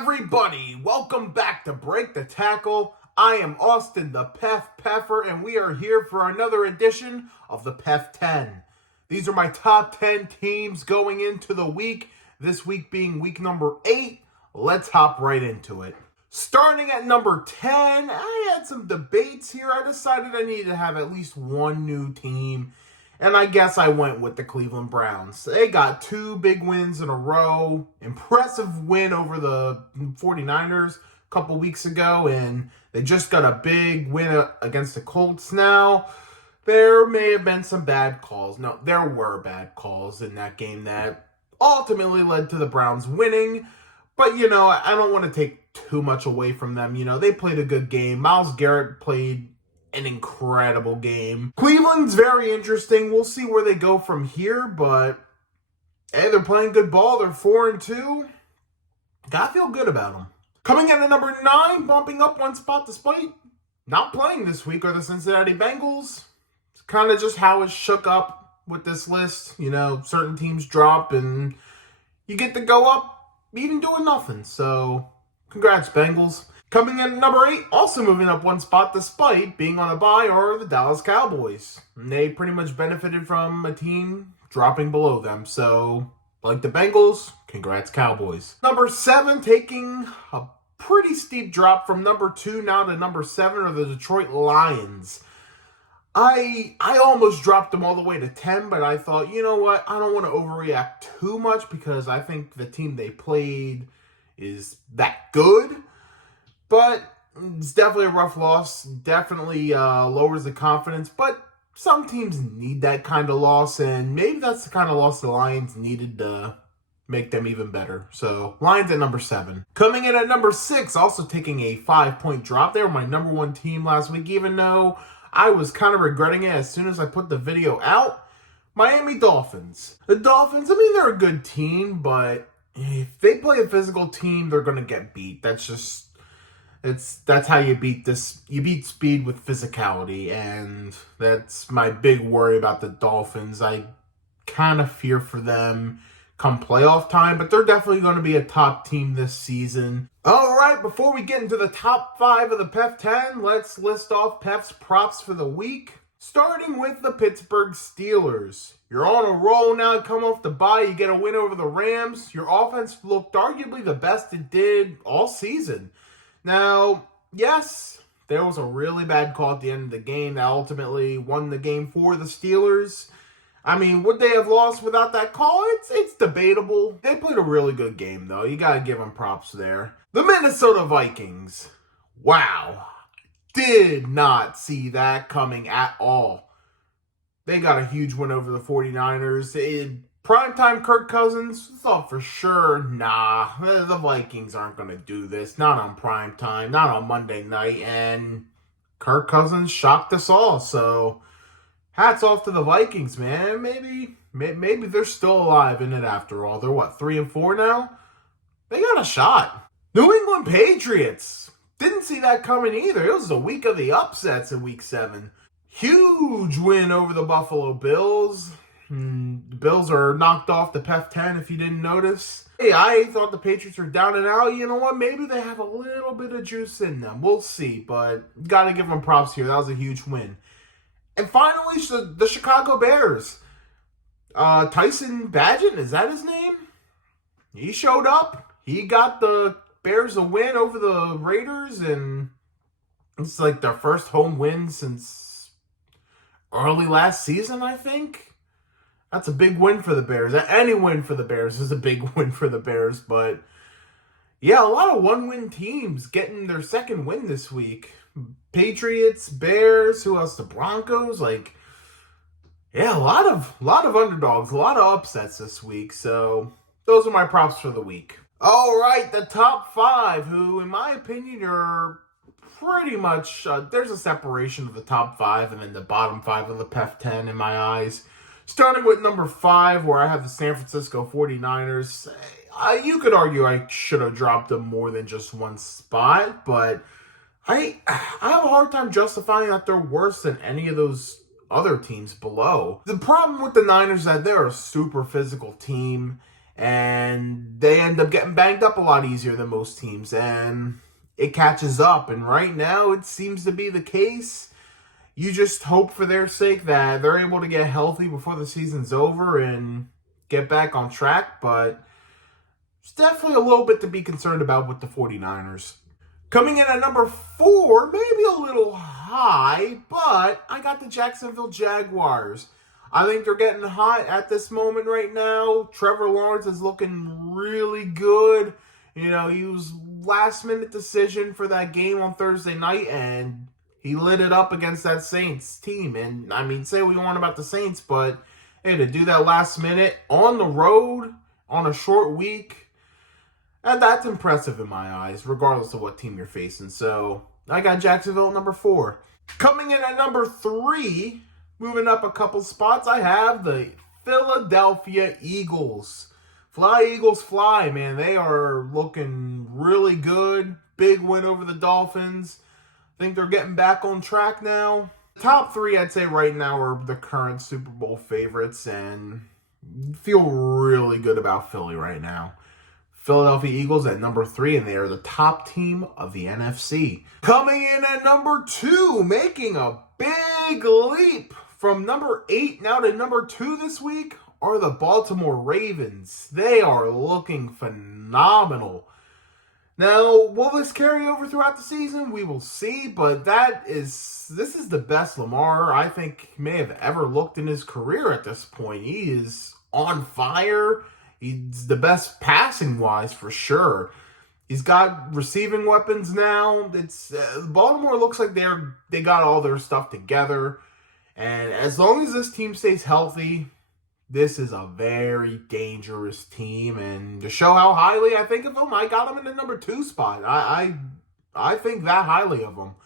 everybody? Welcome back to Break the Tackle. I am Austin, the PEF Peffer, and we are here for another edition of the PEF 10. These are my top 10 teams going into the week, this week being week number 8. Let's hop right into it. Starting at number 10, I had some debates here. I decided I needed to have at least one new team, and I guess I went with the Cleveland Browns. They got 2 big wins in a row. Impressive win over the 49ers a couple weeks ago, and they just got a big win against the Colts now. There may have been some bad calls. No, there were bad calls in that game that ultimately led to the Browns winning. But, I don't want to take too much away from them. They played a good game. Myles Garrett played an incredible game. Cleveland's very interesting. We'll see where they go from here, but hey, they're playing good ball. They're 4-2. Gotta feel good about them. Coming in at number 9, bumping up one spot despite not playing this week, are the Cincinnati Bengals. It's kind of just how it shook up with this list. Certain teams drop and you get to go up even doing nothing. So, congrats, Bengals. Coming in at number 8, also moving up one spot despite being on a bye, are the Dallas Cowboys. And they pretty much benefited from a team dropping below them. So, like the Bengals, congrats, Cowboys. Number 7, taking a pretty steep drop from number 2 now to number 7, are the Detroit Lions. I almost dropped them all the way to 10, but I thought, you know what? I don't want to overreact too much because I think the team they played is that good. But it's definitely a rough loss. Definitely lowers the confidence. But some teams need that kind of loss. And maybe that's the kind of loss the Lions needed to make them even better. So, Lions at number 7. Coming in at number 6, also taking a 5-point drop. They were my number 1 team last week, even though I was kind of regretting it as soon as I put the video out. Miami Dolphins. The Dolphins, they're a good team. But if they play a physical team, they're going to get beat. That's how you beat this. You beat speed with physicality, and that's my big worry about the Dolphins. I kind of fear for them come playoff time, but they're definitely going to be a top team this season. All right, before we get into the top 5 of the PEF 10, let's list off PEF's props for the week. Starting with the Pittsburgh Steelers. You're on a roll now, come off the bye, you get a win over the Rams. Your offense looked arguably the best it did all season. Now, yes, there was a really bad call at the end of the game that ultimately won the game for the Steelers. Would they have lost without that call? It's debatable. They played a really good game, though. You got to give them props there. The Minnesota Vikings. Wow. Did not see that coming at all. They got a huge win over the 49ers. Primetime Kirk Cousins, thought for sure, the Vikings aren't going to do this. Not on primetime, not on Monday night. And Kirk Cousins shocked us all. So, hats off to the Vikings, man. Maybe they're still alive in it after all. They're, 3-4 now? They got a shot. New England Patriots. Didn't see that coming either. It was the week of the upsets in week 7. Huge win over the Buffalo Bills. The Bills are knocked off the PEF 10 if you didn't notice. Hey, I thought the Patriots were down and out. You know what? Maybe they have a little bit of juice in them. We'll see, but got to give them props here. That was a huge win. And finally, the Chicago Bears. Tyson Bagent, is that his name? He showed up. He got the Bears a win over the Raiders, and it's like their first home win since early last season, I think. That's a big win for the Bears. Any win for the Bears is a big win for the Bears. But, yeah, a lot of one-win teams getting their second win this week. Patriots, Bears, who else? The Broncos. A lot of underdogs, a lot of upsets this week. So, those are my props for the week. All right, the top 5, who, in my opinion, are pretty much... there's a separation of the top 5 and then the bottom 5 of the PEF 10 in my eyes. Starting with number 5, where I have the San Francisco 49ers. You could argue I should have dropped them more than just one spot, but I have a hard time justifying that they're worse than any of those other teams below. The problem with the Niners is that they're a super physical team, and they end up getting banged up a lot easier than most teams, and it catches up. And right now, it seems to be the case. You just hope for their sake that they're able to get healthy before the season's over and get back on track, but it's definitely a little bit to be concerned about with the 49ers. Coming in at number 4, maybe a little high, but I got the Jacksonville Jaguars. I think they're getting hot at this moment right now. Trevor Lawrence is looking really good. You know, he was last-minute decision for that game on Thursday night, and he lit it up against that Saints team. And, I mean, say what you want about the Saints, but, hey, to do that last minute on the road on a short week, and that's impressive in my eyes, regardless of what team you're facing. So, I got Jacksonville at number 4. Coming in at number 3, moving up a couple spots, I have the Philadelphia Eagles. Fly, Eagles, fly, man. They are looking really good. Big win over the Dolphins. I think they're getting back on track now. The top 3, I'd say right now, are the current Super Bowl favorites, and feel really good about Philly right now. Philadelphia Eagles at number 3, and they are the top team of the NFC. Coming in at number 2, making a big leap from number 8 now to number 2 this week, are the Baltimore Ravens. They are looking phenomenal. Now, will this carry over throughout the season? We will see, but this is the best Lamar I think may have ever looked in his career at this point. He is on fire. He's the best passing-wise for sure. He's got receiving weapons now. Baltimore looks like they got all their stuff together. And as long as this team stays healthy, this is a very dangerous team. And to show how highly I think of them, I got them in the number 2 spot. I think that highly of them.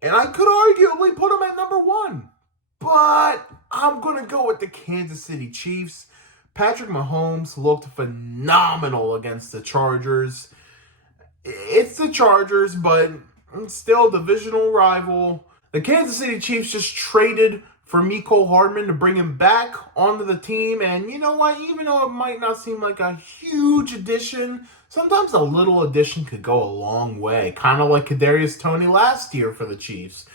And I could arguably put them at number 1. But I'm going to go with the Kansas City Chiefs. Patrick Mahomes looked phenomenal against the Chargers. It's the Chargers, but still a divisional rival. The Kansas City Chiefs just traded for Mecole Hardman to bring him back onto the team. And you know what? Even though it might not seem like a huge addition, sometimes a little addition could go a long way. Kind of like Kadarius Toney last year for the Chiefs.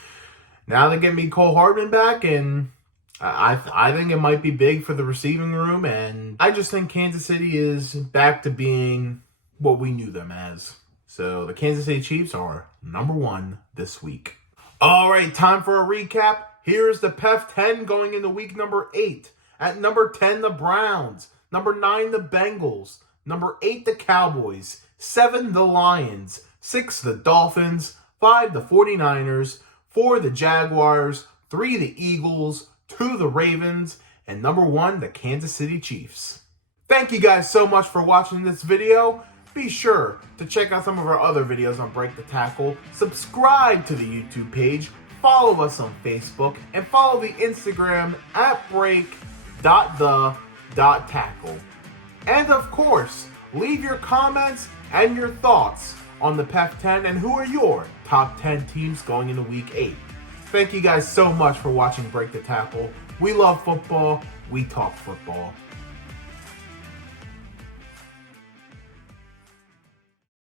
Now they get Mecole Hardman back, and I think it might be big for the receiving room, and I just think Kansas City is back to being what we knew them as. So the Kansas City Chiefs are number 1 this week. All right, time for a recap. Here's the PEF 10 going into week number 8. At number 10, the Browns. Number 9, the Bengals. Number 8, the Cowboys. 7, the Lions. 6, the Dolphins. 5, the 49ers. 4, the Jaguars. 3, the Eagles. 2, the Ravens, and number 1, the Kansas City Chiefs. Thank you guys so much for watching this video. Be sure to check out some of our other videos on Break the Tackle, subscribe to the YouTube page, follow us on Facebook, and follow the Instagram at break.the.tackle. And of course, leave your comments and your thoughts on the PEF 10 and who are your top 10 teams going into week 8. Thank you guys so much for watching Break the Tackle. We love football. We talk football.